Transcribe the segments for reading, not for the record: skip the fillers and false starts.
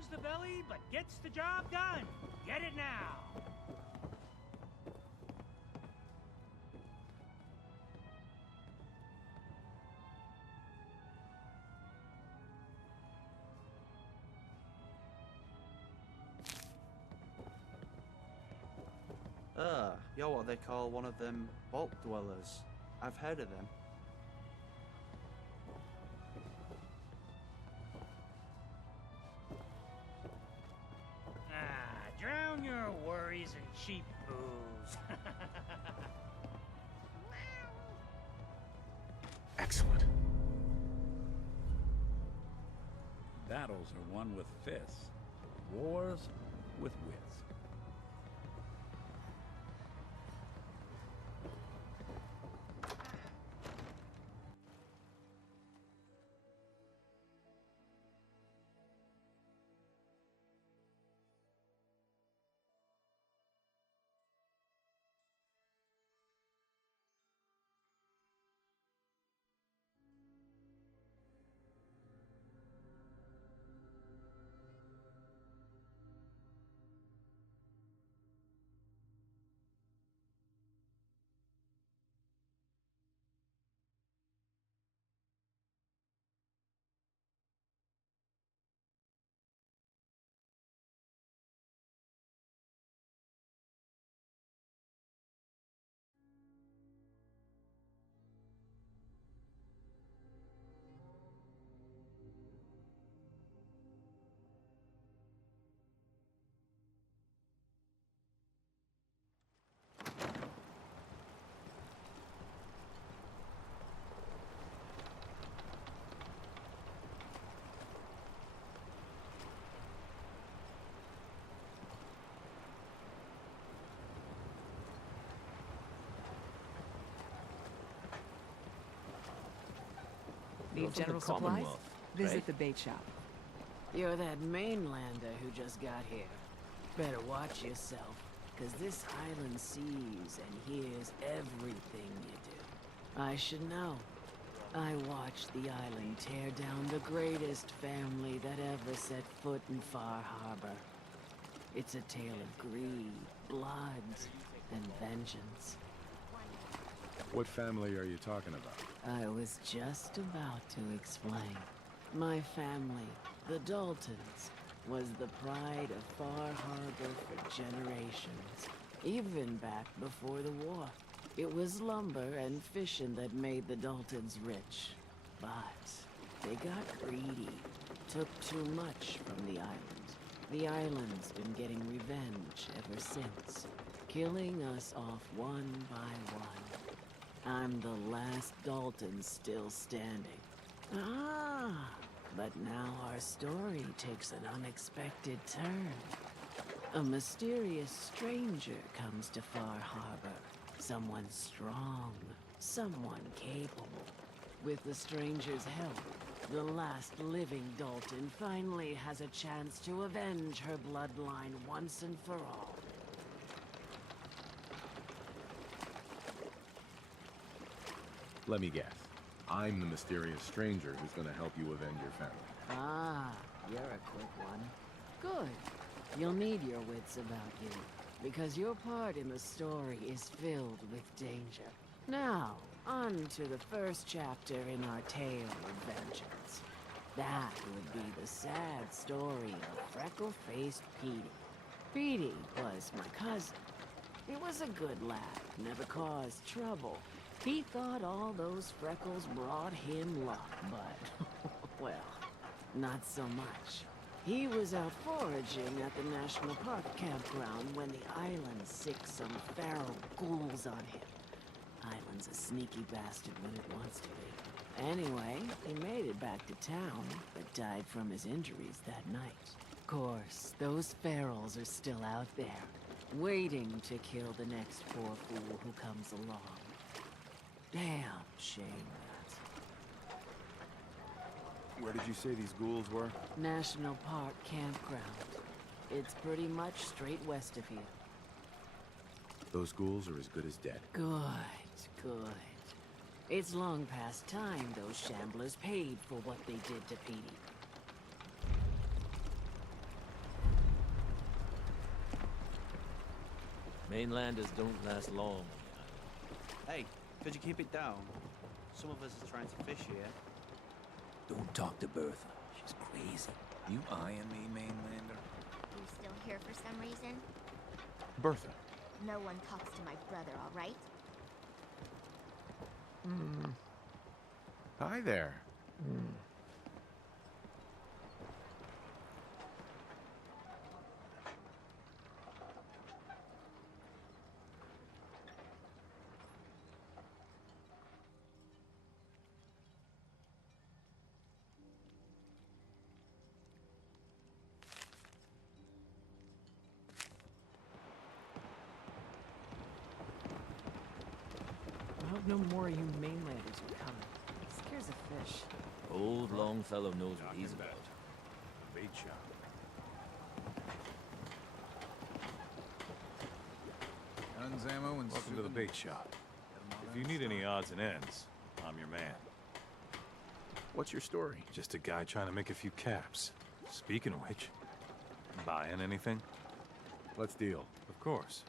stings the belly, but gets the job done. Get it now. You're what they call one of them vault dwellers. I've heard of them. Drown your worries in cheap booze. Excellent. Battles are won with fists, wars with wits. Need general supplies? Visit the bait shop. You're that mainlander who just got here. Better watch yourself, because this island sees and hears everything you do. I should know. I watched the island tear down the greatest family that ever set foot in Far Harbor. It's a tale of greed, blood, and vengeance. What family are you talking about? I was just about to explain. My family, the Daltons, was the pride of Far Harbor for generations, even back before the war. It was lumber and fishing that made the Daltons rich. But they got greedy, took too much from the island. The island's been getting revenge ever since, killing us off one by one. I'm the last Dalton still standing. But now our story takes an unexpected turn. A mysterious stranger comes to Far Harbor. Someone strong, someone capable. With the stranger's help, the last living Dalton finally has a chance to avenge her bloodline once and for all. Let me guess. I'm the mysterious stranger who's gonna help you avenge your family. You're a quick one. Good. You'll need your wits about you, because your part in the story is filled with danger. Now, on to the first chapter in our tale of vengeance. That would be the sad story of freckle-faced Petey. Petey was my cousin. He was a good lad, never caused trouble. He thought all those freckles brought him luck, but, well, not so much. He was out foraging at the National Park campground when the island sicked some feral ghouls on him. Island's a sneaky bastard when it wants to be. Anyway, he made it back to town, but died from his injuries that night. Of course, those ferals are still out there, waiting to kill the next poor fool who comes along. Damn shame that. Where did you say these ghouls were? National Park campground. It's pretty much straight west of here. Those ghouls are as good as dead. Good, good. It's long past time those shamblers paid for what they did to Petey. Mainlanders don't last long. Hey, could you keep it down? Some of us are trying to fish here. Don't talk to Bertha. She's crazy. You eyeing me, Mainlander? You still here for some reason? Bertha. No one talks to my brother, all right? Hi there. I hope no more of you mainlanders are coming. It scares a fish. Old Longfellow knows what he's about. Bait shop. Guns, ammo, and welcome to the bait shop. If you need any odds and ends, I'm your man. What's your story? Just a guy trying to make a few caps. Speaking of which, buying anything? Let's deal. Of course.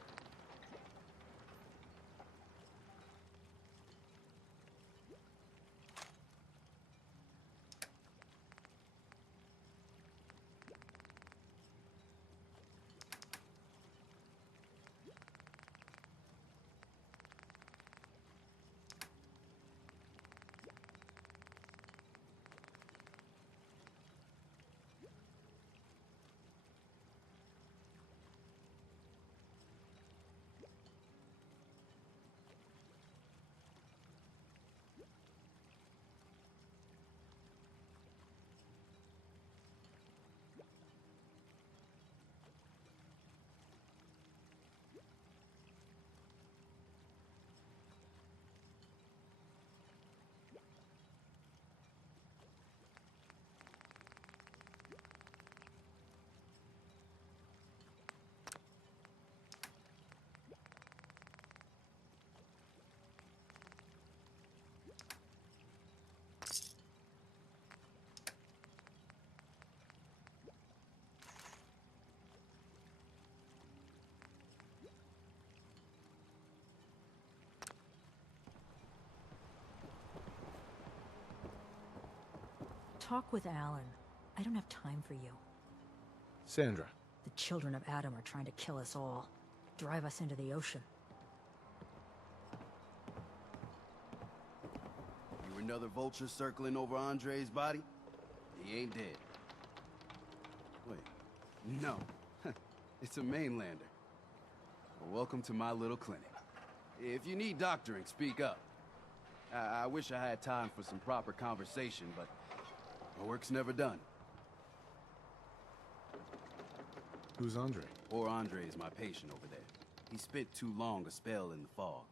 Talk with Alan. I don't have time for you. Sandra. The children of Adam are trying to kill us all. Drive us into the ocean. You another vulture circling over Andre's body? He ain't dead. Wait, no. It's a mainlander. Well, welcome to my little clinic. If you need doctoring, speak up. I wish I had time for some proper conversation, but my work's never done. Who's Andre? Poor Andre is my patient over there. He spent too long a spell in the fog.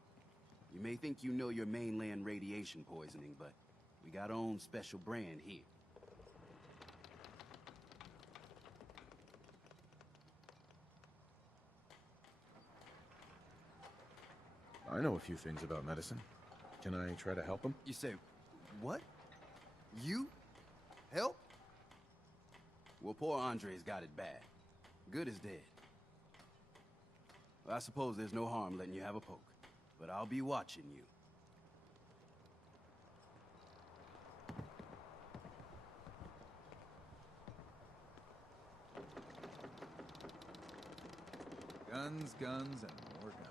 You may think you know your mainland radiation poisoning, but we got our own special brand here. I know a few things about medicine. Can I try to help him? You say, what? You? Help? Well, poor Andre's got it bad. Good as dead. Well, I suppose there's no harm letting you have a poke, but I'll be watching you. Guns, guns, and more guns.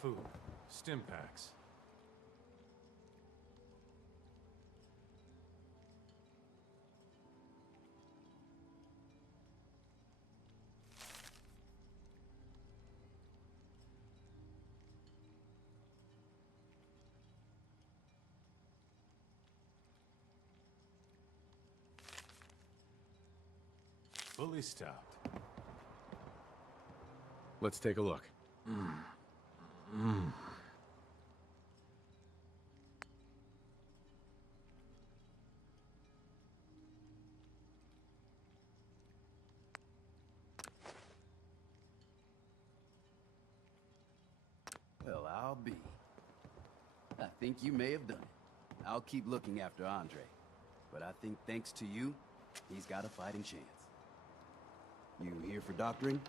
Food. Stim packs. Fully stocked. Let's take a look. think you may have done it. I'll keep looking after Andre. But I think thanks to you, he's got a fighting chance. You here for doctoring?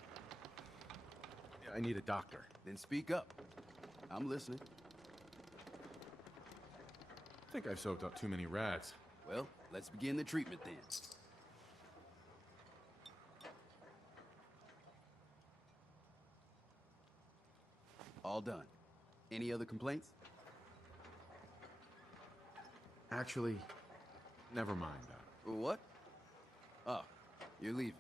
Yeah, I need a doctor. Then speak up. I'm listening. I think I've soaked up too many rats. Well, let's begin the treatment then. All done. Any other complaints? Actually, never mind. What? Oh, you're leaving.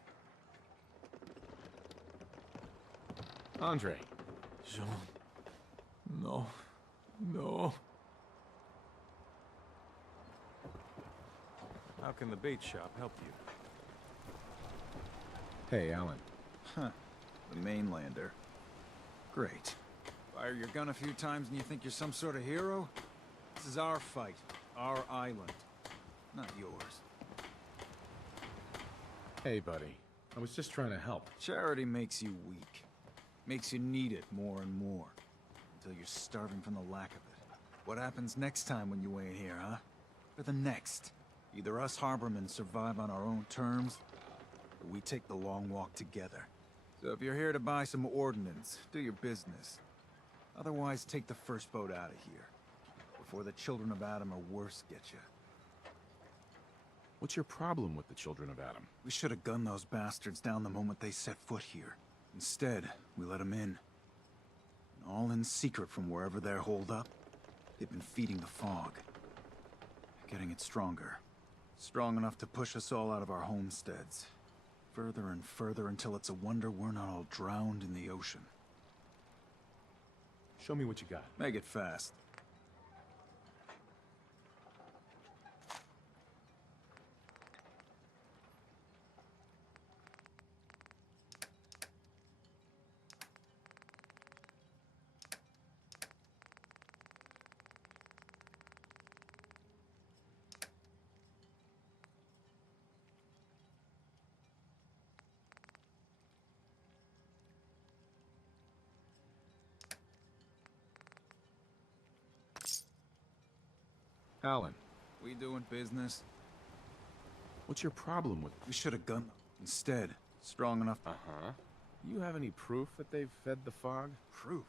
Andre. Jean. No. No. How can the bait shop help you? Hey, Alan. Huh. The mainlander. Great. Fire your gun a few times and you think you're some sort of hero? This is our fight. Our island. Not yours. Hey, buddy. I was just trying to help. Charity makes you weak. Makes you need it more and more. Until you're starving from the lack of it. What happens next time when you ain't here, huh? Or the next? Either us harbormen survive on our own terms, or we take the long walk together. So if you're here to buy some ordnance, do your business. Otherwise, take the first boat out of here. Before the children of Adam or worse get you. What's your problem with the children of Adam? We should have gunned those bastards down the moment they set foot here. Instead, we let them in. And all in secret from wherever they're holed up. They've been feeding the fog. Getting it stronger. Strong enough to push us all out of our homesteads. Further and further until it's a wonder we're not all drowned in the ocean. Show me what you got. Make it fast. Alan. We doing business? What's your problem with... We should have gunned them. Instead, strong enough... Uh-huh. You have any proof that they've fed the fog? Proof?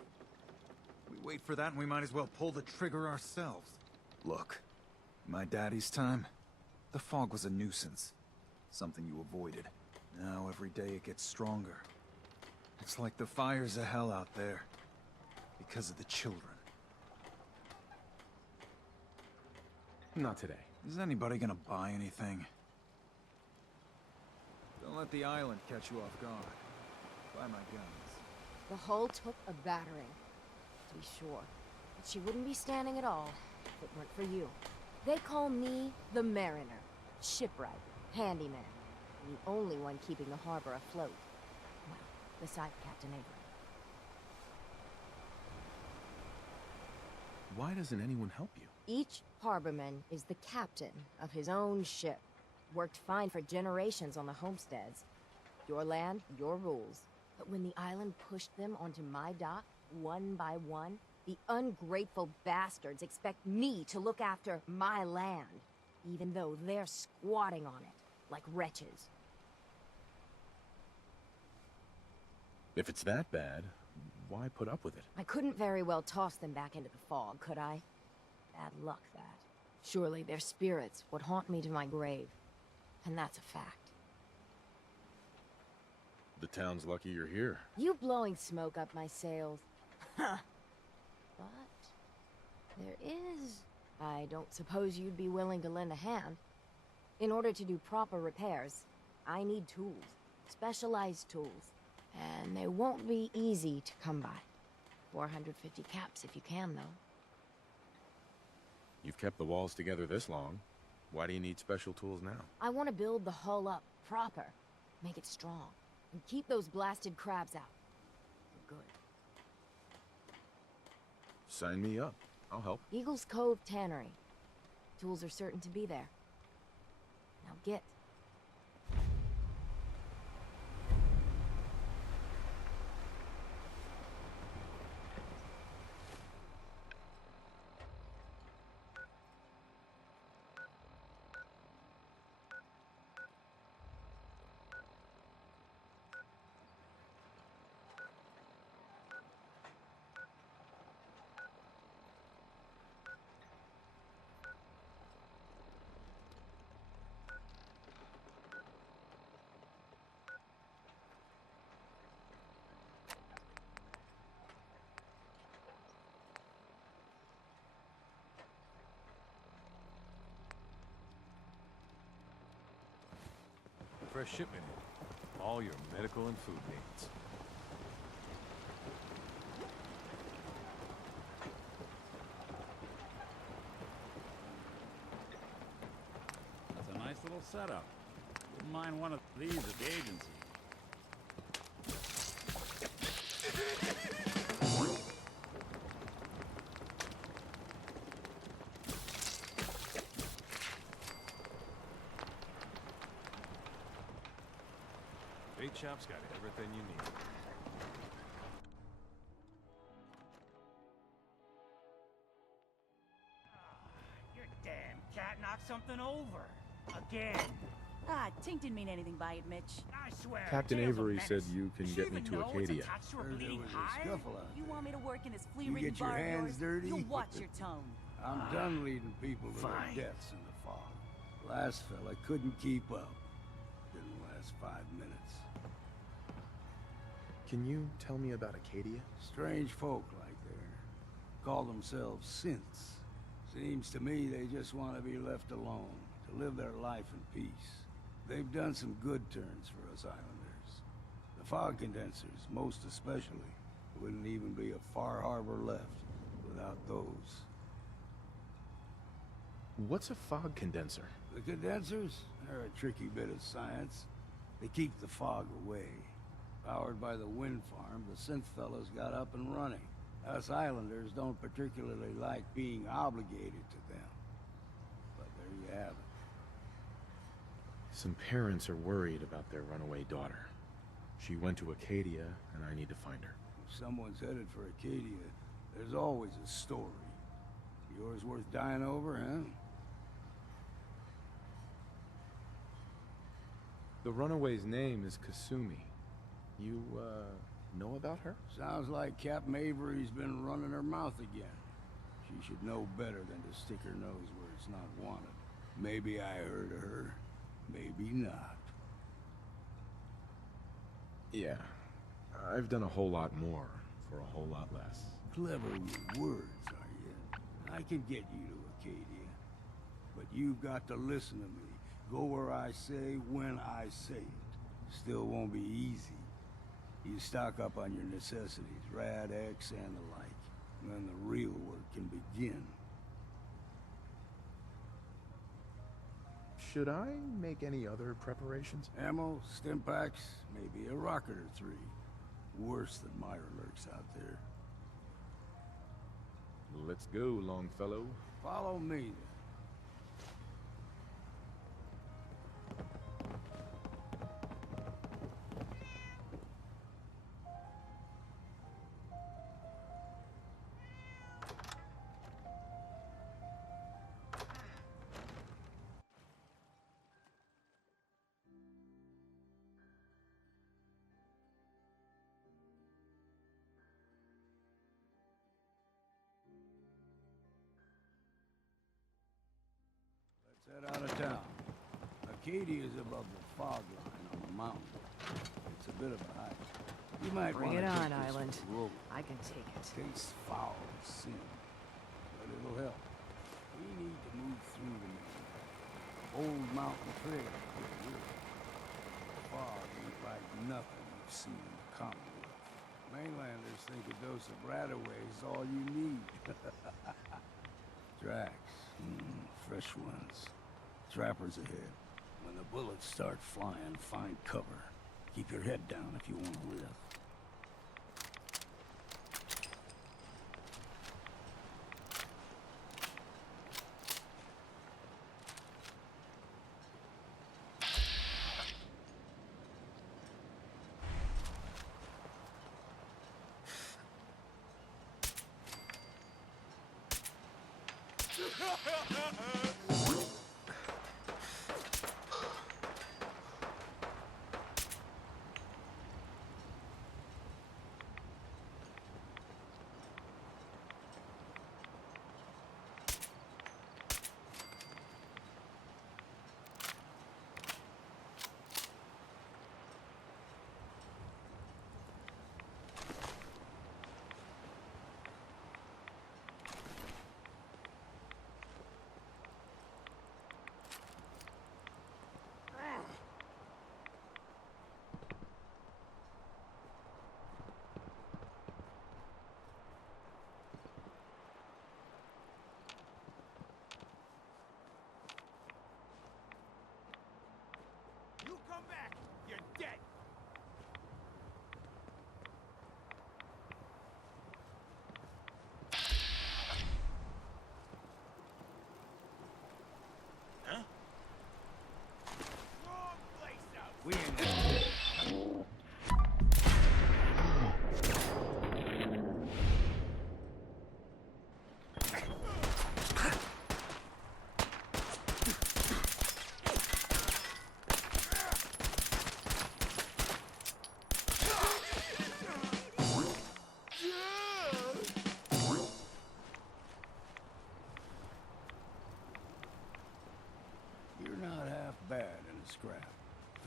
We wait for that and we might as well pull the trigger ourselves. Look, my daddy's time, the fog was a nuisance. Something you avoided. Now every day it gets stronger. It's like the fires of hell out there. Because of the children. Not today. Is anybody gonna buy anything? Don't let the island catch you off guard. Buy my guns. The hull took a battering, to be sure. But she wouldn't be standing at all if it weren't for you. They call me the Mariner, shipwright, handyman, and the only one keeping the harbor afloat. Well, besides Captain Avery. Why doesn't anyone help you? Each harborman is the captain of his own ship. Worked fine for generations on the homesteads. Your land, your rules. But when the island pushed them onto my dock, one by one, the ungrateful bastards expect me to look after my land, even though they're squatting on it, like wretches. If it's that bad, why put up with it? I couldn't very well toss them back into the fog, could I? Bad luck, that. Surely their spirits would haunt me to my grave. And that's a fact. The town's lucky you're here. You blowing smoke up my sails. Huh. But there is... I don't suppose you'd be willing to lend a hand. In order to do proper repairs, I need tools. Specialized tools. And they won't be easy to come by. 450 caps if you can, though. You've kept the walls together this long. Why do you need special tools now? I want to build the hull up proper. Make it strong. And keep those blasted crabs out. For good. Sign me up. I'll help. Eagle's Cove Tannery. Tools are certain to be there. Now get. fresh shipment in. All your medical and food needs. That's a nice little setup. Wouldn't mind one of these at the agency. Bait shop's got everything you need. Your damn cat knocked something over. Again. Tink didn't mean anything by it, Mitch. I swear. Captain Tale's a Avery menace. said you can Does get she me even to know it's Acadia. attached to a Heard there bleeding was a hive? scuffle out You there. want me to work in this You flea-ridden get your bar of hands yours? dirty? You watch your tone. I'm done leading people to their Fine. deaths in the fog. Last fella couldn't keep up. Didn't last 5 minutes. Can you tell me about Acadia? Strange folk like there. Call themselves synths. Seems to me they just want to be left alone, to live their life in peace. They've done some good turns for us islanders. The fog condensers, most especially, wouldn't even be a far harbor left without those. What's a fog condenser? The condensers are a tricky bit of science. They keep the fog away. Powered by the wind farm, the synth fellas got up and running. Us islanders don't particularly like being obligated to them. But there you have it. Some parents are worried about their runaway daughter. She went to Acadia, and I need to find her. If someone's headed for Acadia, there's always a story. Yours worth dying over, huh? The runaway's name is Kasumi. You, know about her? Sounds like Captain Avery's been running her mouth again. She should know better than to stick her nose where it's not wanted. Maybe I heard of her, maybe not. Yeah. I've done a whole lot more for a whole lot less. Clever with words, are you? I can get you to Acadia. But you've got to listen to me. Go where I say, when I say it. Still won't be easy. You stock up on your necessities, Rad X and the like. And then the real work can begin. Should I make any other preparations? Ammo, stim packs, maybe a rocket or 3. Worse than Myra lurks out there. Let's go, Longfellow. Follow me, then. Let's head out of town. Acadia is above the fog line on the mountain. It's a bit of a hike. You might Bring want it to on, take this Island. rope. I can take it. Tastes foul as sin, but it'll help. We need to move through the old mountain trail. The fog ain't like nothing you've seen in the Commonwealth. Mainlanders think a dose of Radaway is all you need. Tracks, fresh ones. Trappers ahead. When the bullets start flying, find cover. Keep your head down if you want to live.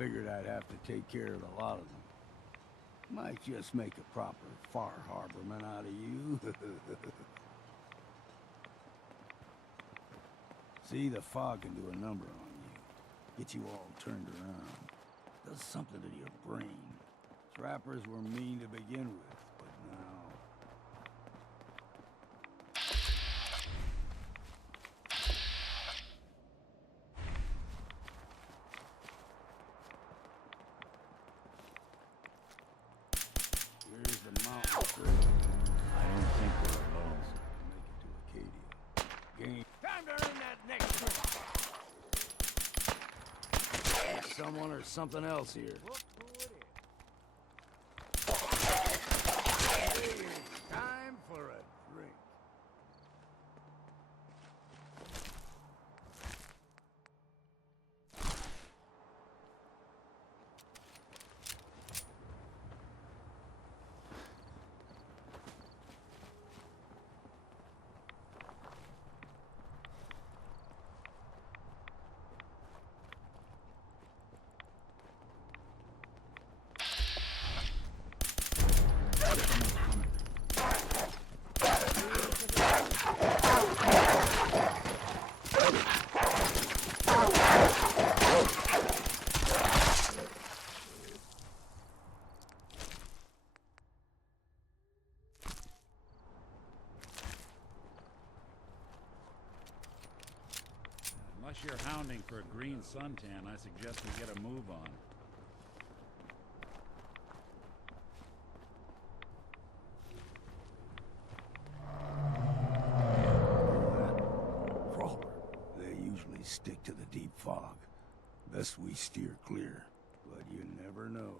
figured I'd have to take care of a lot of them. Might just make a proper far harborman out of you. See, the fog can do a number on you. Get you all turned around. Does something to your brain. Trappers were mean to begin with, but now... Here's the mountain straight. I don't think we're alone. Make it to Acadia. Game. Time to earn that next trip. Someone or something else here. Look who it is. Hey, time for a drink. Unless you're hounding for a green suntan, I suggest we get a move on. Crawler. They usually stick to the deep fog. Best we steer clear, but you never know.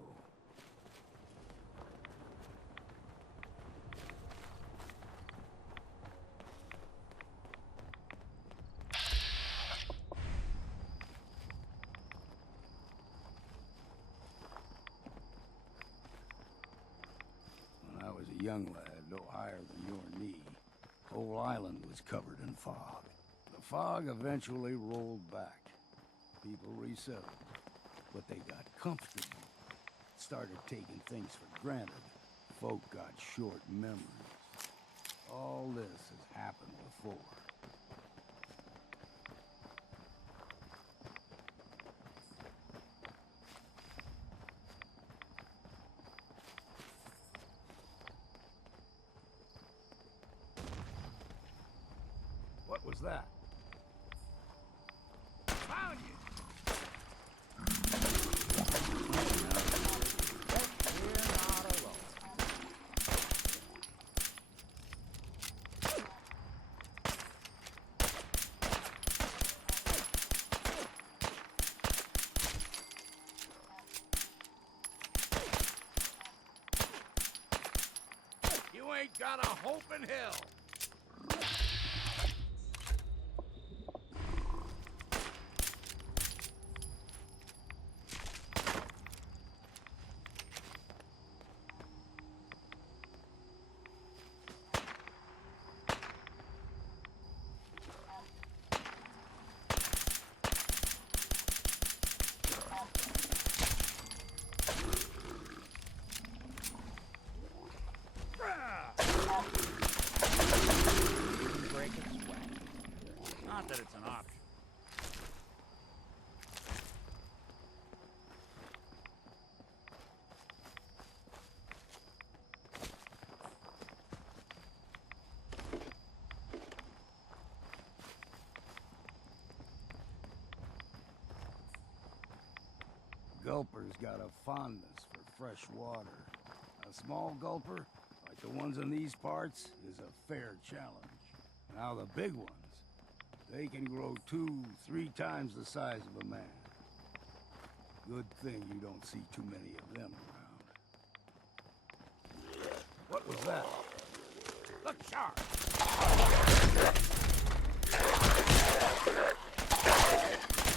When I was a young lad, no higher than your knee, whole island was covered in fog. The fog eventually rolled back. People resettled, but they got comfortable. Started taking things for granted. Folk got short memories. All this has happened before. What was that? Found you. We're not alone. You ain't got a hope in hell! Break it sweat. Not that it's an option. Gulper's got a fondness for fresh water. A small gulper, like the ones in these parts, is a fair challenge. Now the big ones, they can grow 2-3 times the size of a man. Good thing you don't see too many of them around. What was that? Look sharp.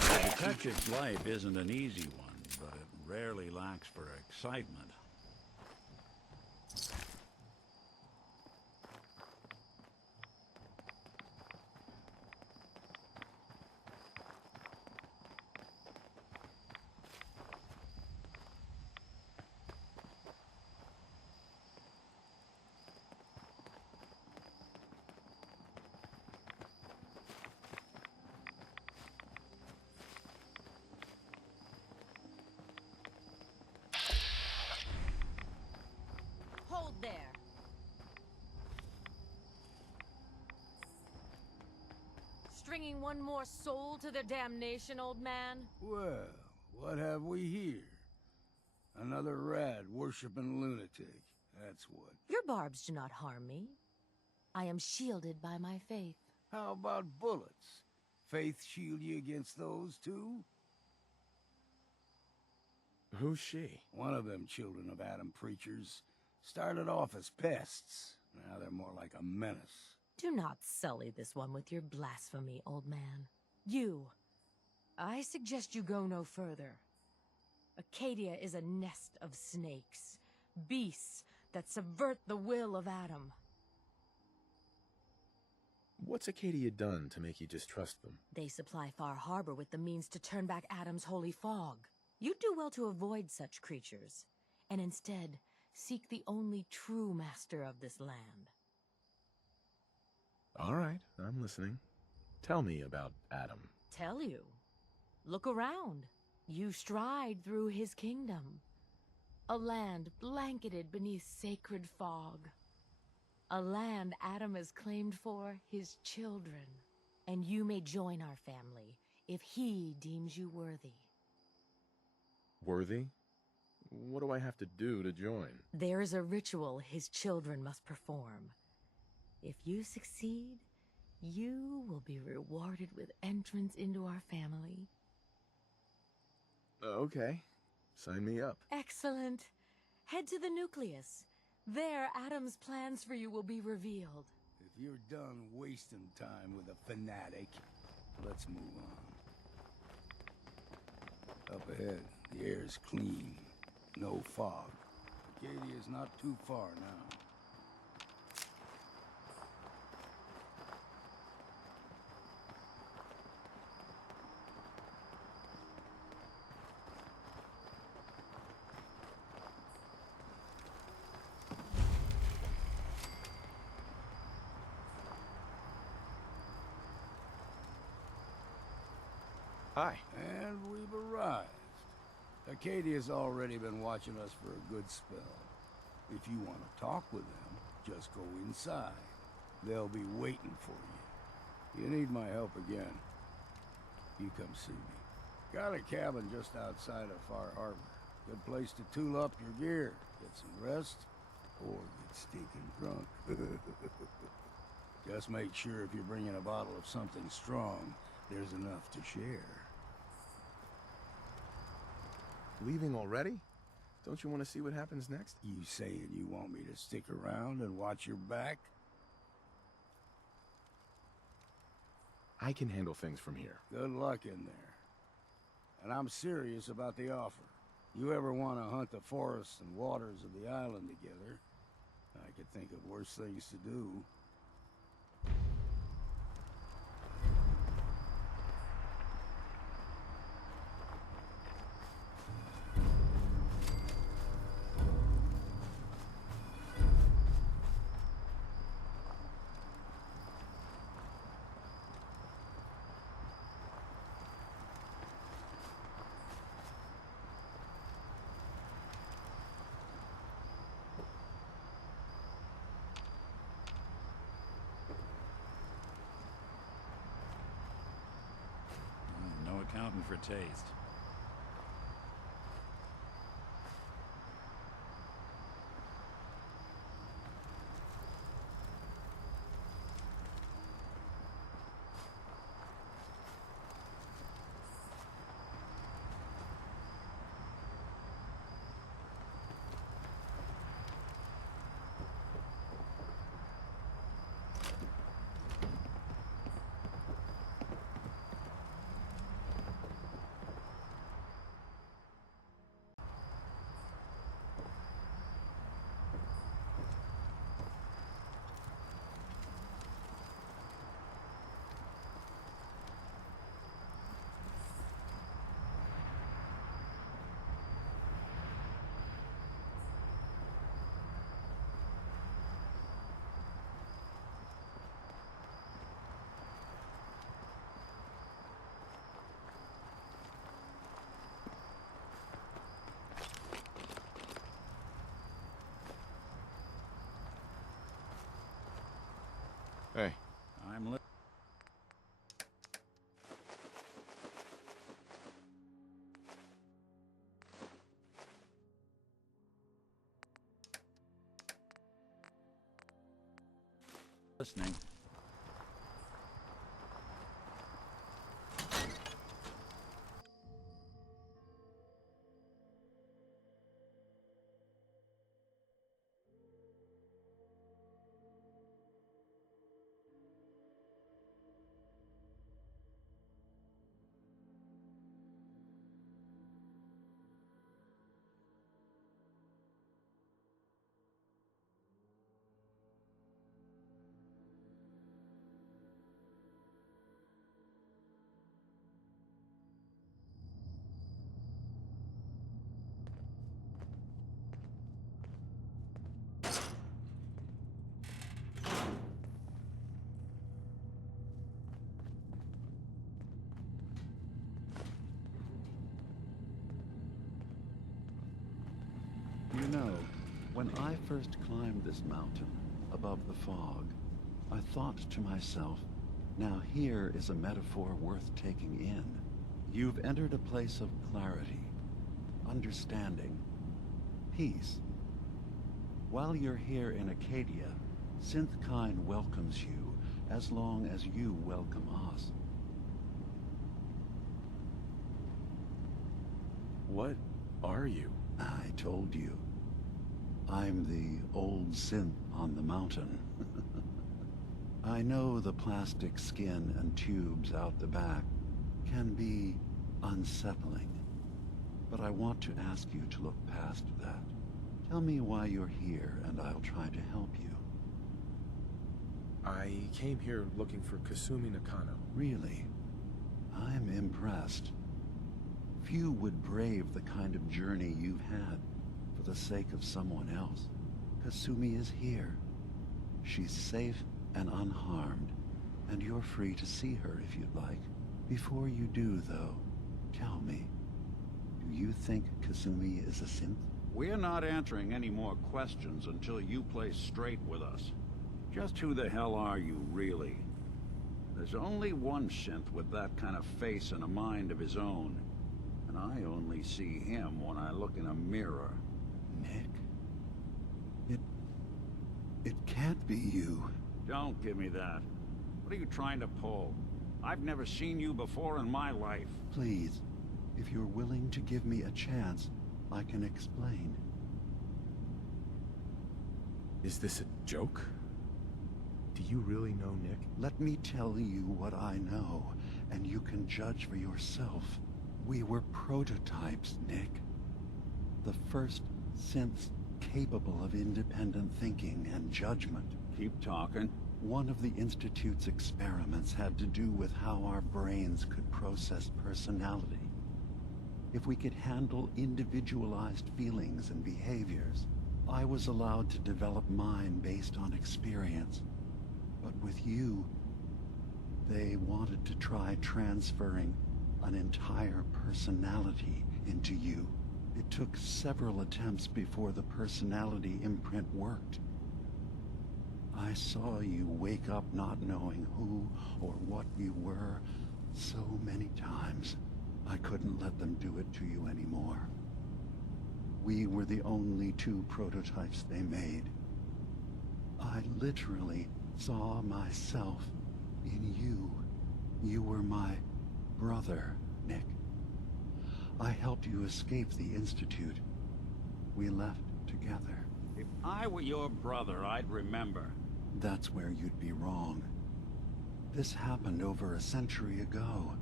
The detective's life isn't an easy one, but it rarely lacks for excitement. Stringing one more soul to their damnation, old man? Well, what have we here? Another rad-worshipping lunatic, that's what. Your barbs do not harm me. I am shielded by my faith. How about bullets? Faith shield you against those, too? Who's she? One of them children of Adam preachers. Started off as pests. Now they're more like a menace. Do not sully this one with your blasphemy, old man. You. I suggest you go no further. Acadia is a nest of snakes. Beasts that subvert the will of Adam. What's Acadia done to make you distrust them? They supply Far Harbor with the means to turn back Adam's holy fog. You do well to avoid such creatures, and instead seek the only true master of this land. All right, I'm listening. Tell me about Adam. Tell you? Look around. You stride through his kingdom. A land blanketed beneath sacred fog. A land Adam has claimed for his children. And you may join our family if he deems you worthy. Worthy? What do I have to do to join? There is a ritual his children must perform. If you succeed, you will be rewarded with entrance into our family. Okay. Sign me up. Excellent. Head to the nucleus. There, Adam's plans for you will be revealed. If you're done wasting time with a fanatic, let's move on. Up ahead, the air's clean. No fog. Acadia's not too far now. Hi. And we've arrived. Acadia's already been watching us for a good spell. If you want to talk with them, just go inside. They'll be waiting for you. You need my help again, you come see me. Got a cabin just outside of Far Harbor. Good place to tool up your gear, get some rest, or get stinking drunk. Just make sure if you're bringing a bottle of something strong, there's enough to share. Leaving already? Don't you want to see what happens next? You saying you want me to stick around and watch your back? I can handle things from here. Good luck in there. And I'm serious about the offer. You ever want to hunt the forests and waters of the island together, I could think of worse things to do. No accounting for taste. Hey. I'm Listening. You know, when I first climbed this mountain, above the fog, I thought to myself, now here is a metaphor worth taking in. You've entered a place of clarity, understanding, peace. While you're here in Acadia, Synthkind welcomes you as long as you welcome us. What are you? I told you. I'm the old synth on the mountain. I know the plastic skin and tubes out the back can be unsettling, but I want to ask you to look past that. Tell me why you're here, and I'll try to help you. I came here looking for Kasumi Nakano. Really? I'm impressed. Few would brave the kind of journey you've had for the sake of someone else. Kasumi is here. She's safe and unharmed, and you're free to see her if you'd like. Before you do, though, tell me, do you think Kasumi is a synth? We're not answering any more questions until you play straight with us. Just who the hell are you, really? There's only one synth with that kind of face and a mind of his own. And I only see him when I look in a mirror. Nick? It can't be you. Don't give me that. What are you trying to pull? I've never seen you before in my life. Please, if you're willing to give me a chance, I can explain. Is this a joke? Do you really know Nick? Let me tell you what I know, and you can judge for yourself. We were prototypes, Nick. The first synths capable of independent thinking and judgment. Keep talking. One of the Institute's experiments had to do with how our brains could process personality. If we could handle individualized feelings and behaviors, I was allowed to develop mine based on experience. But with you, they wanted to try transferring an entire personality into you. It took several attempts before the personality imprint worked. I saw you wake up not knowing who or what you were so many times. I couldn't let them do it to you anymore. We were the only two prototypes they made. I literally saw myself in you. You were my brother, Nick. I helped you escape the Institute. We left together. If I were your brother, I'd remember. That's where you'd be wrong. This happened over a century ago.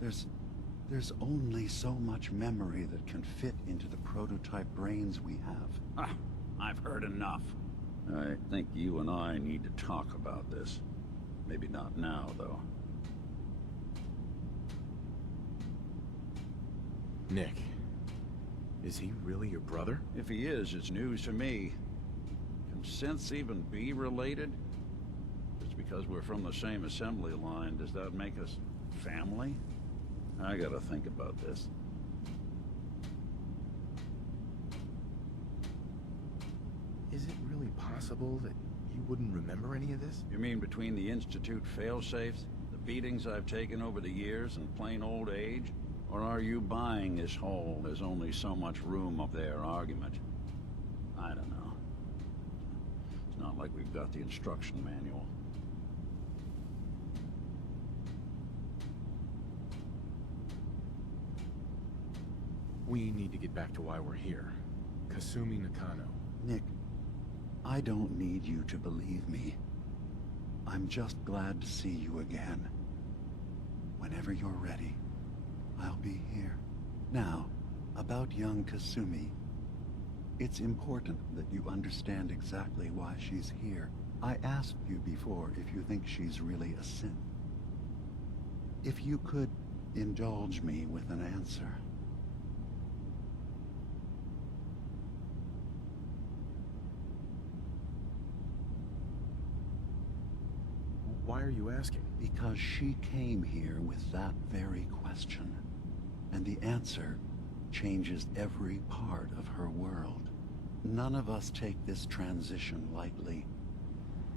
There's only so much memory that can fit into the prototype brains we have. I've heard enough. I think you and I need to talk about this. Maybe not now, though. Nick, is he really your brother? If he is, it's news to me. Can synths even be related? Just because we're from the same assembly line, does that make us family? I gotta think about this. Is it really possible that you wouldn't remember any of this? You mean between the Institute failsafes, the beatings I've taken over the years, and plain old age? Or are you buying this whole "there's only so much room up there" argument? I don't know. It's not like we've you've got the instruction manual. We need to get back to why we're here. Kasumi Nakano. Nick, I don't need you to believe me. I'm just glad to see you again. Whenever you're ready, I'll be here. Now, about young Kasumi. It's important that you understand exactly why she's here. I asked you before if you think she's really a synth. If you could indulge me with an answer. Why are you asking? Because she came here with that very question. And the answer changes every part of her world. None of us take this transition lightly.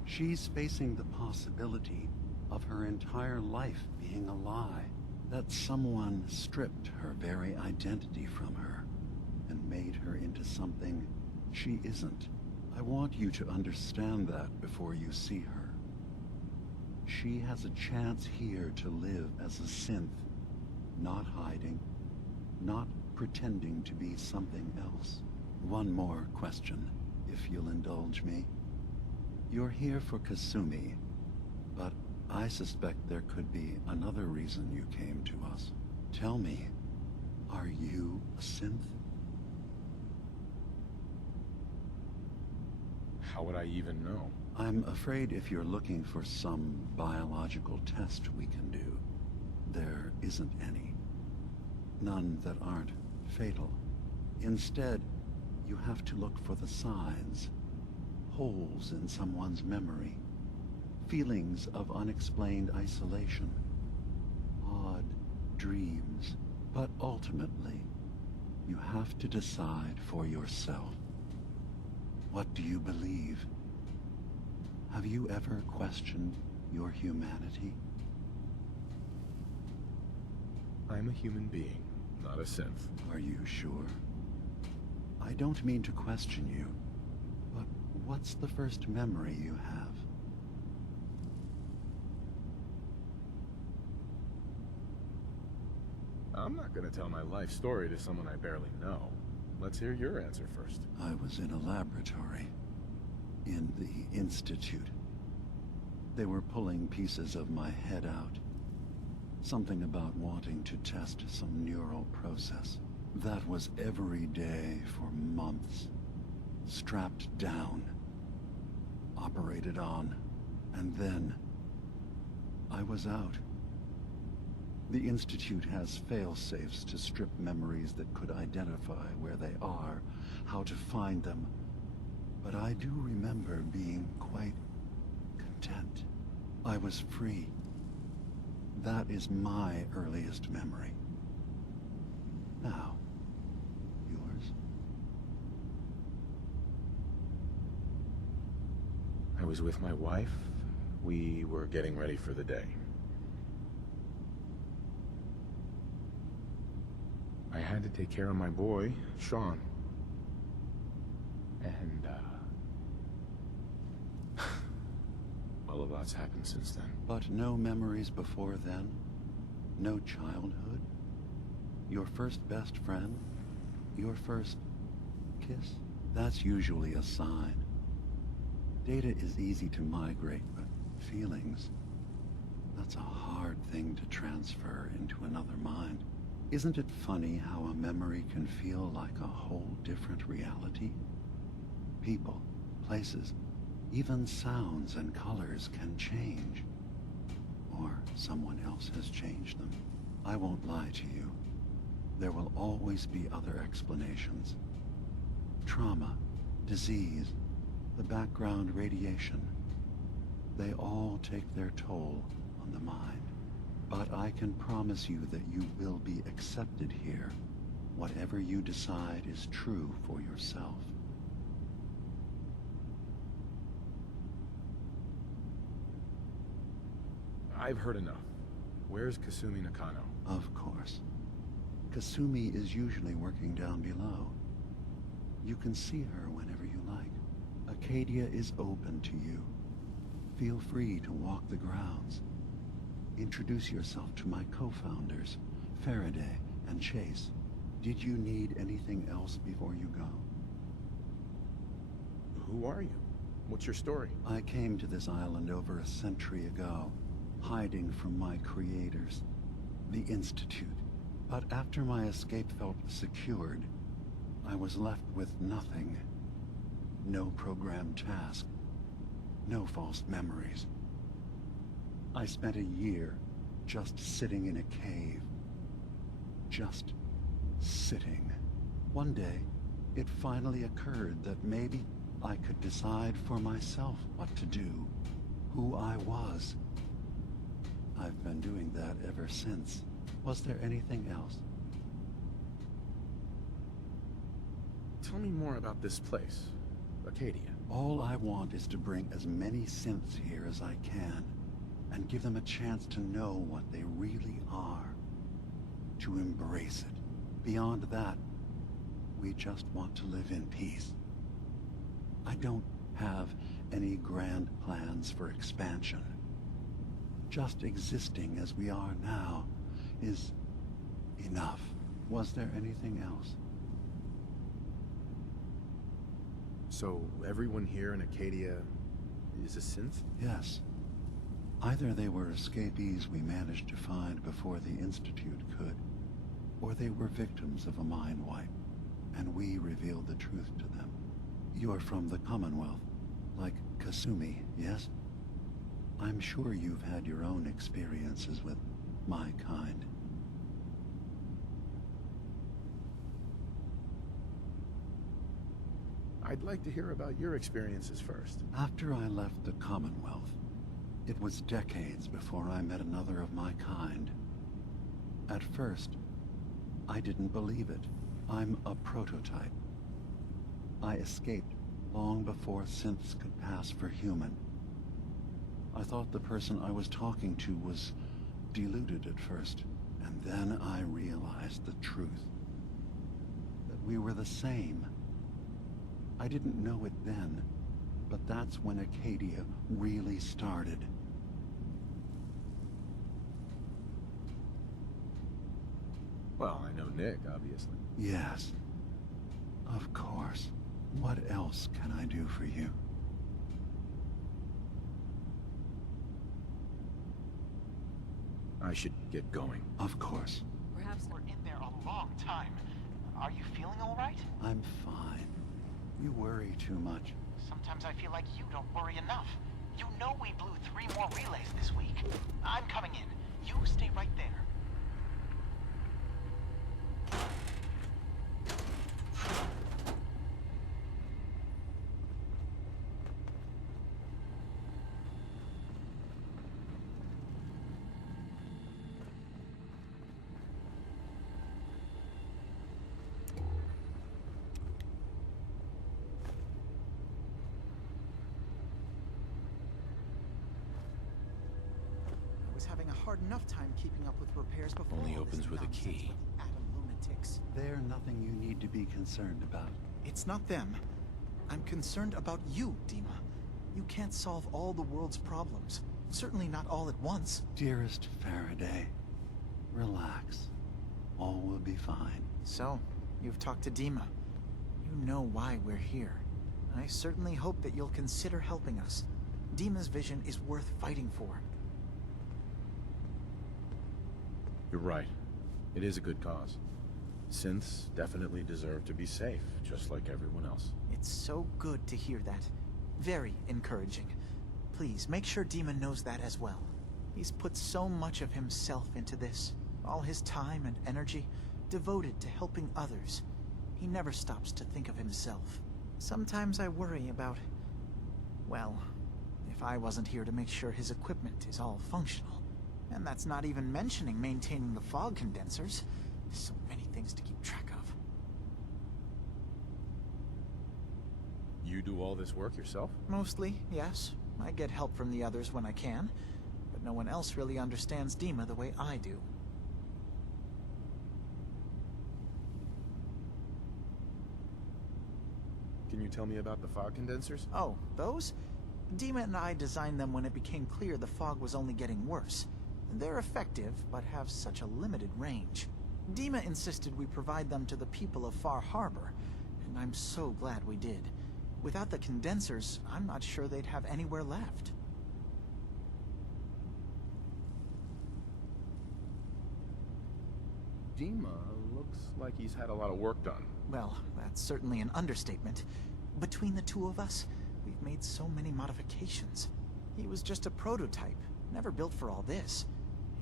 She's facing the possibility of her entire life being a lie. That someone stripped her very identity from her and made her into something she isn't. I want you to understand that before you see her. She has a chance here to live as a synth, not hiding, not pretending to be something else. One more question, if you'll indulge me. You're here for Kasumi, but I suspect there could be another reason you came to us. Tell me, are you a synth? How would I even know? I'm afraid if you're looking for some biological test we can do, there isn't any. None that aren't fatal. Instead, you have to look for the signs, holes in someone's memory, feelings of unexplained isolation, odd dreams. But ultimately, you have to decide for yourself. What do you believe? Have you ever questioned your humanity? I'm a human being, not a synth. Are you sure? I don't mean to question you, but what's the first memory you have? I'm not gonna tell my life story to someone I barely know. Let's hear your answer first. I was in a laboratory. In the Institute. They were pulling pieces of my head out. Something about wanting to test some neural process. That was every day for months. Strapped down. Operated on. And then I was out. The Institute has fail-safes to strip memories that could identify where they are, how to find them. But I do remember being quite content. I was free. That is my earliest memory. Now, yours? I was with my wife. We were getting ready for the day. I had to take care of my boy, Sean. And, well, a lot's happened since then. But no memories before then? No childhood? Your first best friend? Your first kiss? That's usually a sign. Data is easy to migrate, but feelings... that's a hard thing to transfer into another mind. Isn't it funny how a memory can feel like a whole different reality? People, places, even sounds and colors can change. Or someone else has changed them. I won't lie to you. There will always be other explanations. Trauma, disease, the background radiation. They all take their toll on the mind. But I can promise you that you will be accepted here. Whatever you decide is true for yourself. I've heard enough. Where's Kasumi Nakano? Of course. Kasumi is usually working down below. You can see her whenever you like. Acadia is open to you. Feel free to walk the grounds. Introduce yourself to my co-founders, Faraday and Chase. Did you need anything else before you go? Who are you? What's your story? I came to this island over a century ago, hiding from my creators, the Institute. But after my escape felt secured, I was left with nothing. No programmed task. No false memories. I spent a year just sitting in a cave. Just sitting. One day, it finally occurred that maybe I could decide for myself what to do, who I was. I've been doing that ever since. Was there anything else? Tell me more about this place, Acadia. All I want is to bring as many synths here as I can, and give them a chance to know what they really are. To embrace it. Beyond that, we just want to live in peace. I don't have any grand plans for expansion. Just existing as we are now is enough. Was there anything else? So everyone here in Acadia is a synth? Yes. Either they were escapees we managed to find before the Institute could, or they were victims of a mind wipe, and we revealed the truth to them. You're from the Commonwealth, like Kasumi, yes? I'm sure you've had your own experiences with my kind. I'd like to hear about your experiences first. After I left the Commonwealth, it was decades before I met another of my kind. At first, I didn't believe it. I'm a prototype. I escaped long before synths could pass for human. I thought the person I was talking to was deluded at first, and then I realized the truth. That we were the same. I didn't know it then, but that's when Acadia really started. Well, I know Nick, obviously. Yes. Of course. What else can I do for you? I should get going. Of course. Perhaps we're in there a long time. Are you feeling all right? I'm fine. You worry too much. Sometimes I feel like you don't worry enough. You know we blew 3 more relays this week. I'm coming in. You stay right there. Having a hard enough time keeping up with repairs before Only all this opens with a nonsense key. with atom lunatics. They're nothing you need to be concerned about. It's not them. I'm concerned about you, Dima. You can't solve all the world's problems. Certainly not all at once. Dearest Faraday, relax. All will be fine. So, you've talked to Dima. You know why we're here. I certainly hope that you'll consider helping us. Dima's vision is worth fighting for. You're right. It is a good cause. Synths definitely deserve to be safe, just like everyone else. It's so good to hear that. Very encouraging. Please, make sure Dima knows that as well. He's put so much of himself into this. All his time and energy devoted to helping others. He never stops to think of himself. Sometimes I worry about... well, if I wasn't here to make sure his equipment is all functional. And that's not even mentioning maintaining the fog condensers. So many things to keep track of. You do all this work yourself? Mostly, yes. I get help from the others when I can. But no one else really understands Dima the way I do. Can you tell me about the fog condensers? Oh, those? Dima and I designed them when it became clear the fog was only getting worse. They're effective, but have such a limited range. Dima insisted we provide them to the people of Far Harbor, and I'm so glad we did. Without the condensers, I'm not sure they'd have anywhere left. Dima looks like he's had a lot of work done. Well, that's certainly an understatement. Between the two of us, we've made so many modifications. He was just a prototype, never built for all this.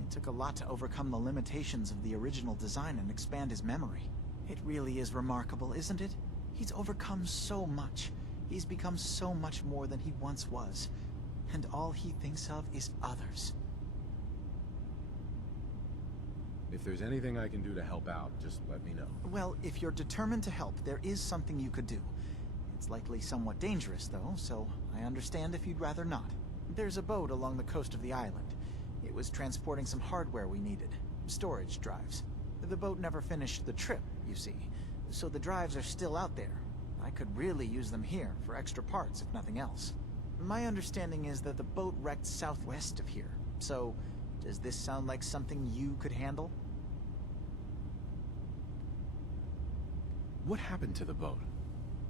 It took a lot to overcome the limitations of the original design and expand his memory. It really is remarkable, isn't it? He's overcome so much. He's become so much more than he once was. And all he thinks of is others. If there's anything I can do to help out, just let me know. Well, if you're determined to help, there is something you could do. It's likely somewhat dangerous, though, so I understand if you'd rather not. There's a boat along the coast of the island. It was transporting some hardware we needed. Storage drives. The boat never finished the trip, you see, so the drives are still out there. I could really use them here for extra parts, if nothing else. My understanding is that the boat wrecked southwest of here, so does this sound like something you could handle? What happened to the boat?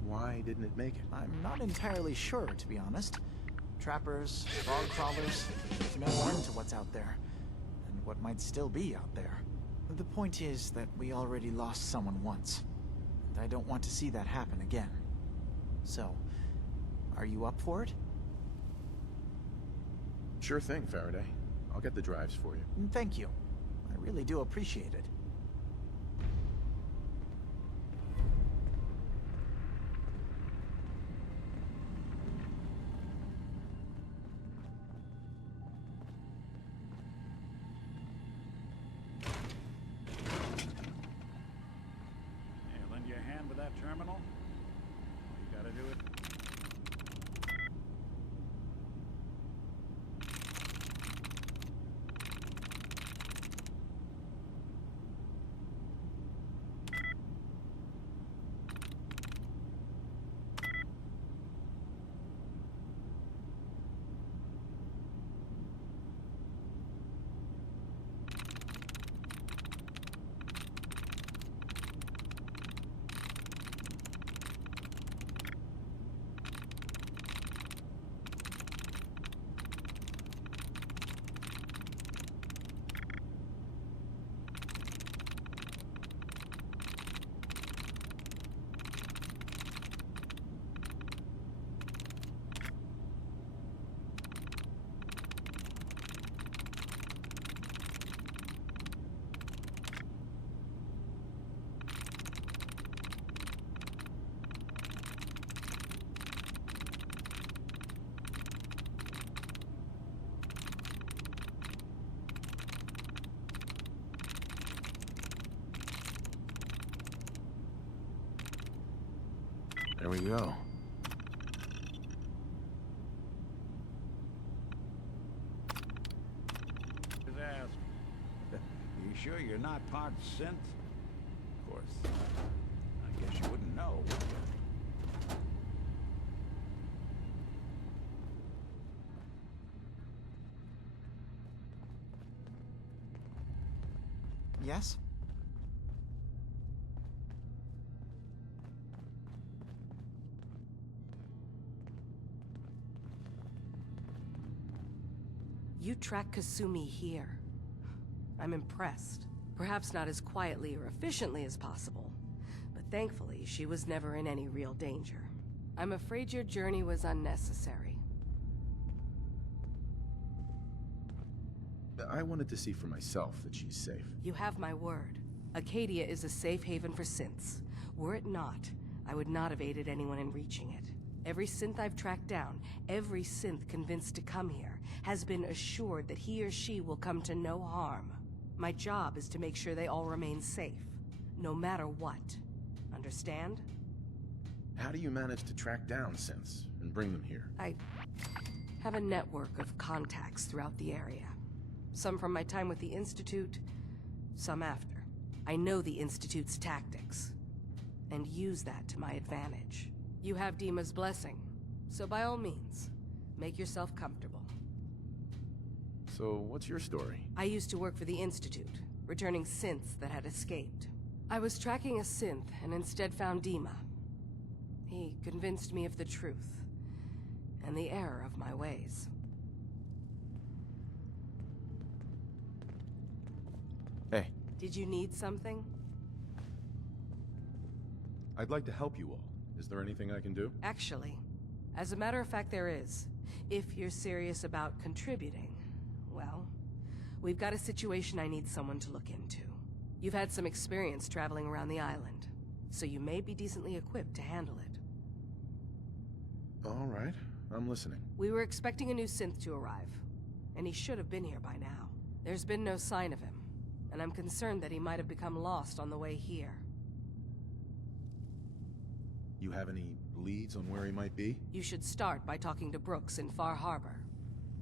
Why didn't it make it? I'm not entirely sure, to be honest. Trappers, frog crawlers, there's no end to what's out there, and what might still be out there. The point is that we already lost someone once, and I don't want to see that happen again. So, are you up for it? Sure thing, Faraday. I'll get the drives for you. Thank you. I really do appreciate it. Lend you a hand with that terminal? All you gotta do it. There we go. Just ask. You sure you're not part synth? Of course. I guess you wouldn't know, would you? Yes? You track Kasumi here. I'm impressed. Perhaps not as quietly or efficiently as possible, but thankfully she was never in any real danger. I'm afraid your journey was unnecessary. I wanted to see for myself that she's safe. You have my word. Acadia is a safe haven for synths. Were it not, I would not have aided anyone in reaching it. Every synth I've tracked down, every synth convinced to come here, has been assured that he or she will come to no harm. My job is to make sure they all remain safe, no matter what. Understand? How do you manage to track down synths and bring them here? I have a network of contacts throughout the area. Some from my time with the Institute, some after. I know the Institute's tactics, and use that to my advantage. You have Dima's blessing, so by all means, make yourself comfortable. So, what's your story? I used to work for the Institute, returning synths that had escaped. I was tracking a synth and instead found Dima. He convinced me of the truth, and the error of my ways. Hey. Did you need something? I'd like to help you all. Is there anything I can do? Actually, as a matter of fact, there is. If you're serious about contributing, well, we've got a situation I need someone to look into. You've had some experience traveling around the island, so you may be decently equipped to handle it. All right, I'm listening. We were expecting a new synth to arrive, and he should have been here by now. There's been no sign of him, and I'm concerned that he might have become lost on the way here. You have any leads on where he might be? You should start by talking to Brooks in Far Harbor.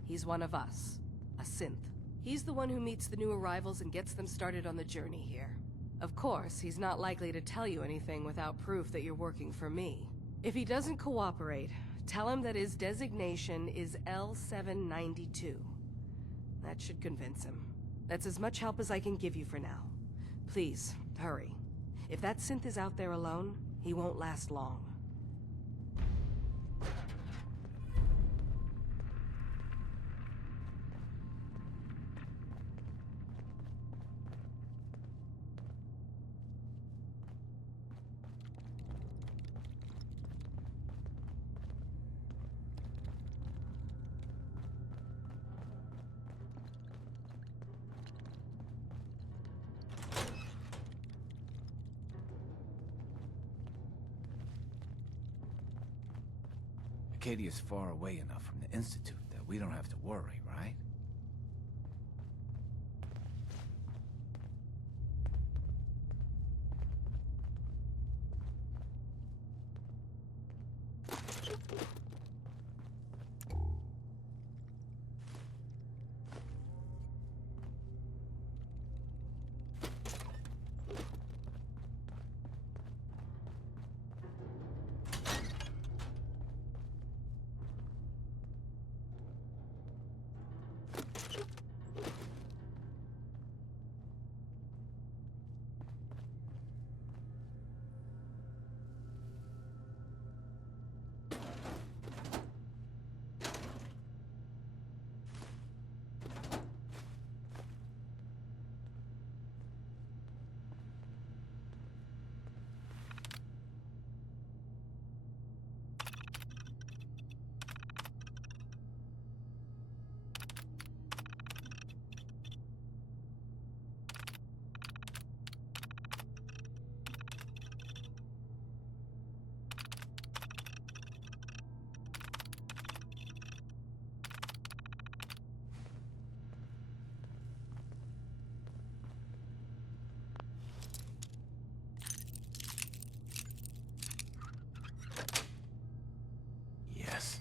He's one of us, a synth. He's the one who meets the new arrivals and gets them started on the journey here. Of course, he's not likely to tell you anything without proof that you're working for me. If he doesn't cooperate, tell him that his designation is L792. That should convince him. That's as much help as I can give you for now. Please, hurry. If that synth is out there alone, he won't last long. Acadia's far away enough from the Institute that we don't have to worry, right? Yes.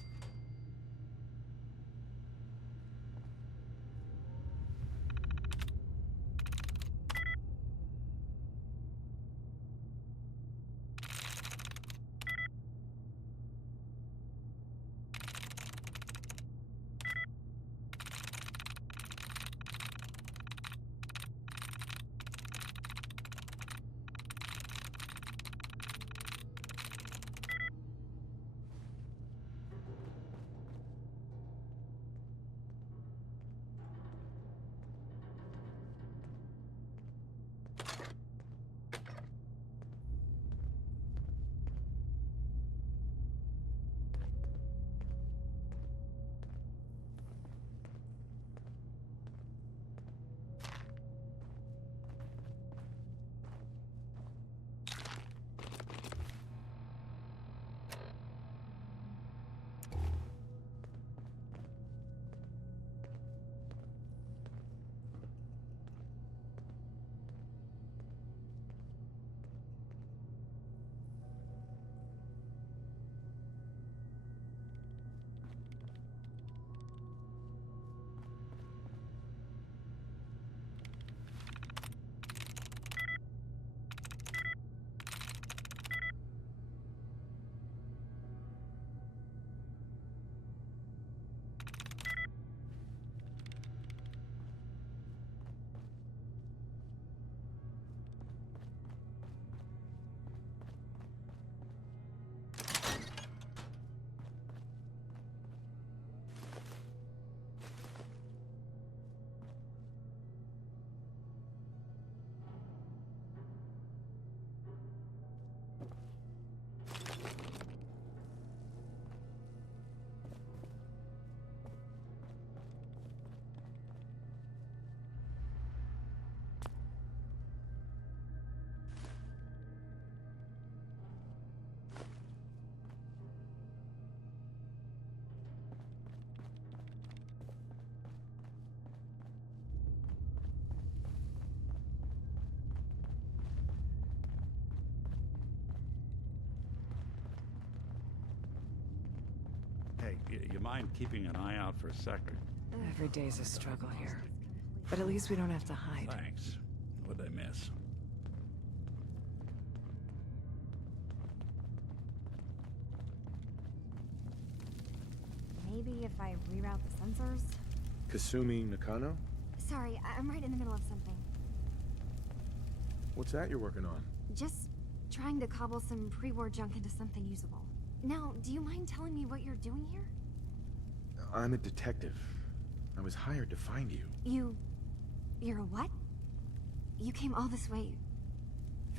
You mind keeping an eye out for a second? Every day's a struggle here. But at least we don't have to hide. Thanks. What'd I miss? Maybe if I reroute the sensors? Kasumi Nakano? Sorry, I'm right in the middle of something. What's that you're working on? Just trying to cobble some pre-war junk into something usable. Now, do you mind telling me what you're doing here? I'm a detective. I was hired to find you. You're a what? You came all this way...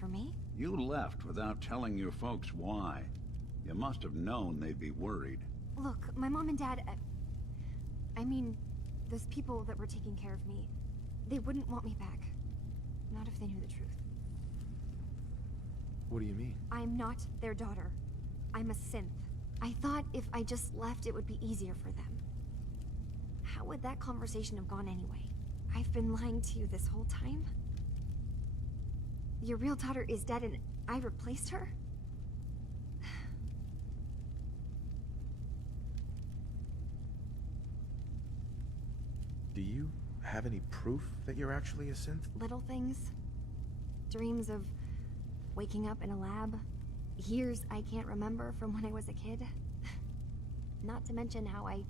for me? You left without telling your folks why. You must have known they'd be worried. Look, my mom and dad... I mean, those people that were taking care of me, they wouldn't want me back. Not if they knew the truth. What do you mean? I'm not their daughter. I'm a synth. I thought if I just left, it would be easier for them. How would that conversation have gone anyway? I've been lying to you this whole time? Your real daughter is dead and I replaced her? Do you have any proof that you're actually a synth? Little things. Dreams of waking up in a lab. Years I can't remember from when I was a kid. Not to mention how I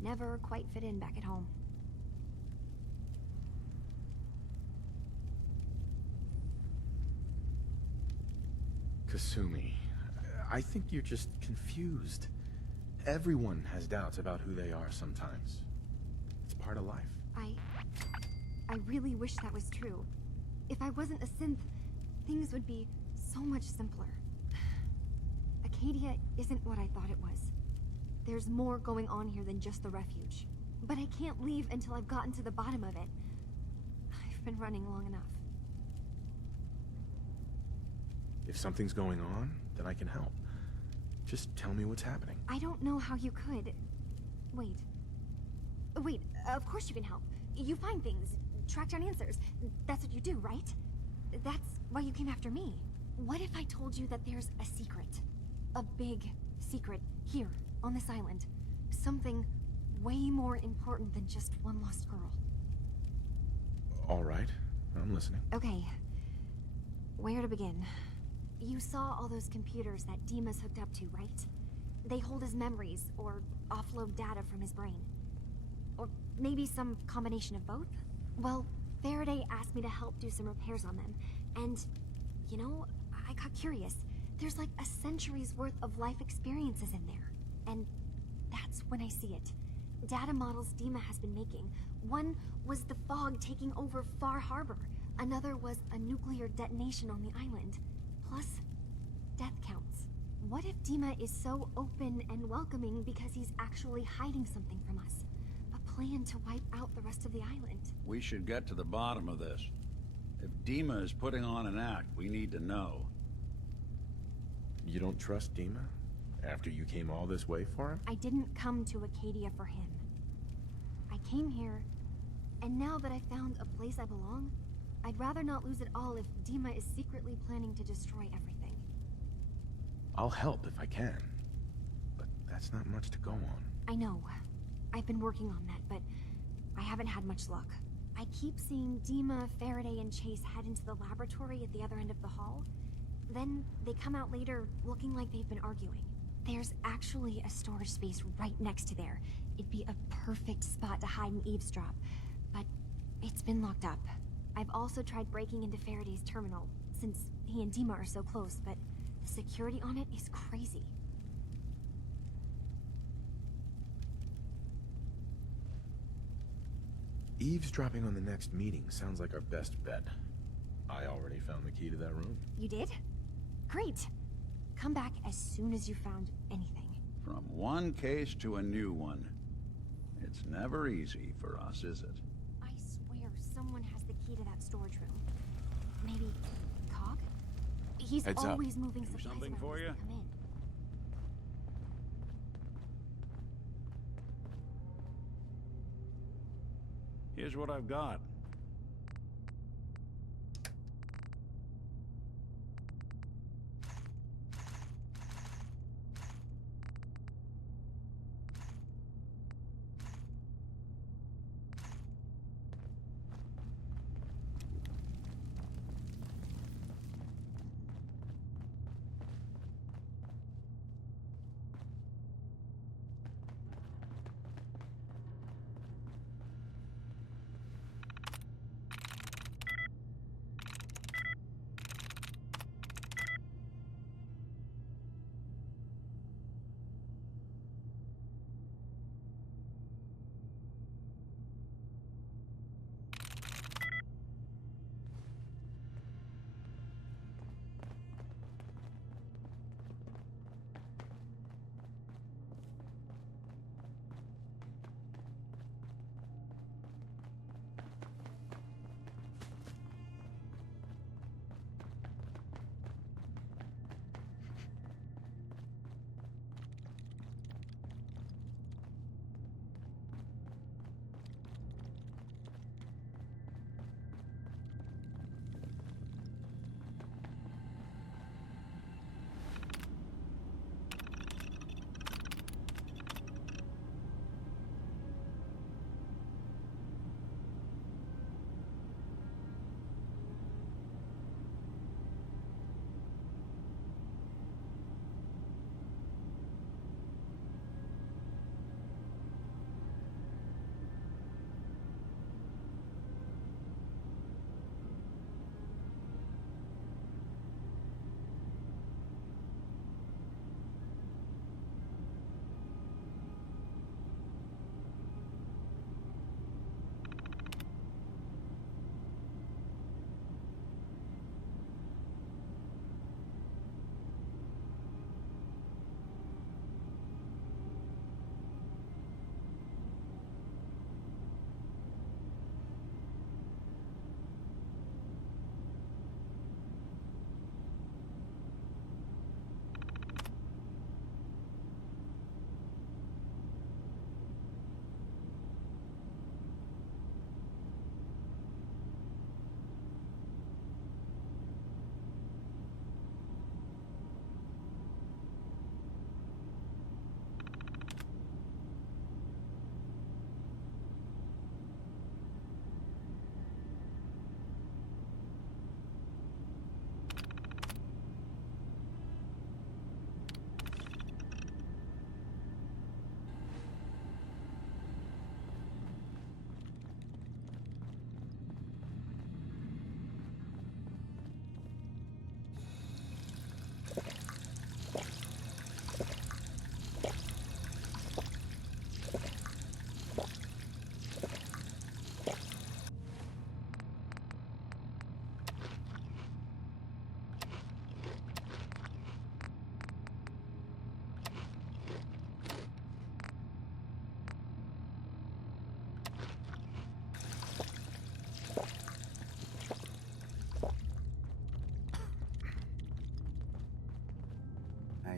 never quite fit in back at home. Kasumi, I think you're just confused. Everyone has doubts about who they are sometimes. It's part of life. I really wish that was true. If I wasn't a synth, things would be so much simpler. Acadia isn't what I thought it was. There's more going on here than just the refuge. But I can't leave until I've gotten to the bottom of it. I've been running long enough. If something's going on, then I can help. Just tell me what's happening. I don't know how you could. Wait. Wait, of course you can help. You find things, track down answers. That's what you do, right? That's why you came after me. What if I told you that there's a secret? A big secret here, on this island. Something way more important than just one lost girl. All right, I'm listening. Okay. Where to begin? You saw all those computers that Dima's hooked up to, right? They hold his memories, or offload data from his brain. Or maybe some combination of both? Well, Faraday asked me to help do some repairs on them, and, you know, I got curious. There's like a century's worth of life experiences in there, and that's when I see it. Data models Dima has been making. One was the fog taking over Far Harbor. Another was a nuclear detonation on the island. Plus, death counts. What if Dima is so open and welcoming because he's actually hiding something from us? A plan to wipe out the rest of the island. We should get to the bottom of this. If Dima is putting on an act, we need to know. You don't trust Dima? After you came all this way for him? I didn't come to Acadia for him. I came here, and now that I found a place I belong, I'd rather not lose it all if Dima is secretly planning to destroy everything. I'll help if I can. But that's not much to go on. I know. I've been working on that, but I haven't had much luck. I keep seeing Dima, Faraday, and Chase head into the laboratory at the other end of the hall. Then they come out later looking like they've been arguing. There's actually a storage space right next to there. It'd be a perfect spot to hide and eavesdrop, but it's been locked up. I've also tried breaking into Faraday's terminal, since he and Dima are so close, but the security on it is crazy. Eavesdropping on the next meeting sounds like our best bet. I already found the key to that room. You did? Great. Come back as soon as you found anything. From one case to a new one. It's never easy for us, is it? I swear someone has the key to that storage room. Maybe Cog? He's Heads up. always moving supplies something around for as they you? come in. Here's what I've got.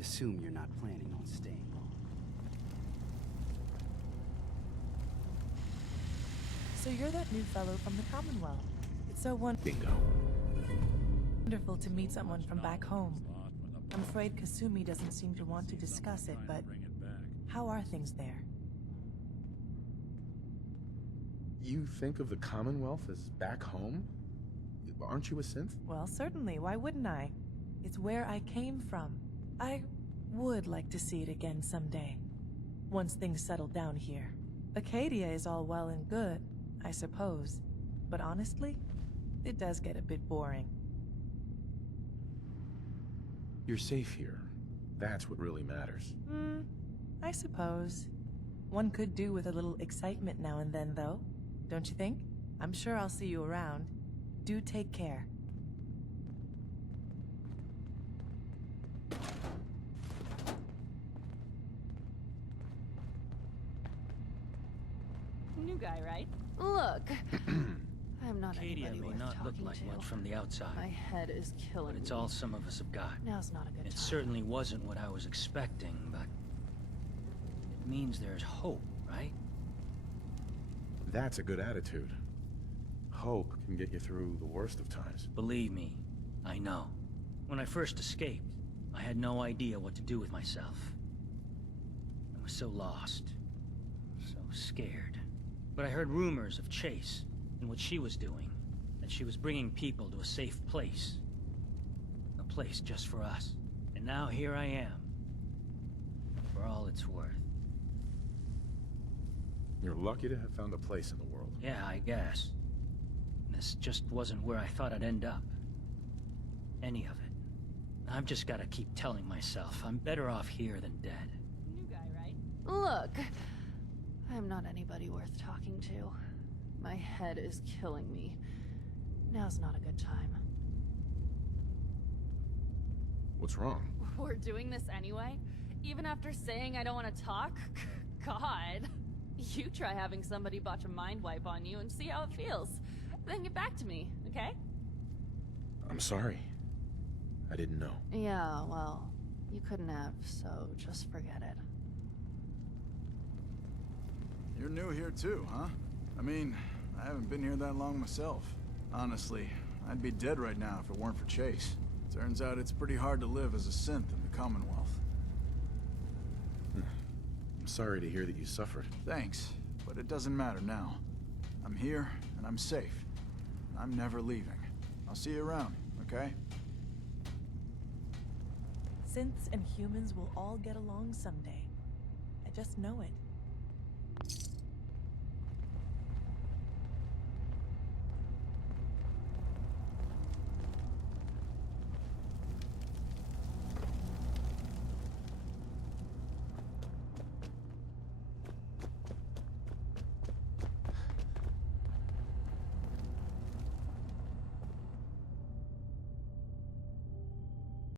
assume you're not planning on staying long. So you're that new fellow from the Commonwealth. It's so Bingo. wonderful to meet someone from back home. I'm afraid Kasumi doesn't seem to want to discuss it, but how are things there? You think of the Commonwealth as back home? Aren't you a synth? Well, certainly. Why wouldn't I? It's where I came from. I would like to see it again someday. Once things settle down here. Acadia is all well and good, I suppose. But honestly, it does get a bit boring. You're safe here. That's what really matters. I suppose. One could do with a little excitement now and then, though. Don't you think? I'm sure I'll see you around. Do take care. New guy, right? Look, I'm not Acadia anybody may worth not look talking like to. much from the outside, My head is killing but it's me. all some of us have got. Now's not a good It time. certainly wasn't what I was expecting, but it means there's hope, right? That's a good attitude. Hope can get you through the worst of times. Believe me, I know. When I first escaped, I had no idea what to do with myself. I was so lost, so scared. But I heard rumors of Chase and what she was doing, that she was bringing people to a safe place. A place just for us. And now here I am, for all it's worth. You're lucky to have found a place in the world. Yeah, I guess. This just wasn't where I thought I'd end up. Any of it. I've just gotta keep telling myself I'm better off here than dead. New guy, right? Look, I'm not anybody worth talking to. My head is killing me. Now's not a good time. What's wrong? We're doing this anyway? Even after saying I don't want to talk? God. You try having somebody botch a mind wipe on you and see how it feels. Then get back to me, okay? I'm sorry. I didn't know. Yeah, well, you couldn't have, so just forget it. You're new here too, huh? I mean, I haven't been here that long myself. Honestly, I'd be dead right now if it weren't for Chase. Turns out it's pretty hard to live as a synth in the Commonwealth. I'm sorry to hear that you suffered. Thanks, but it doesn't matter now. I'm here, and I'm safe. And I'm never leaving. I'll see you around, okay? Synths and humans will all get along someday. I just know it.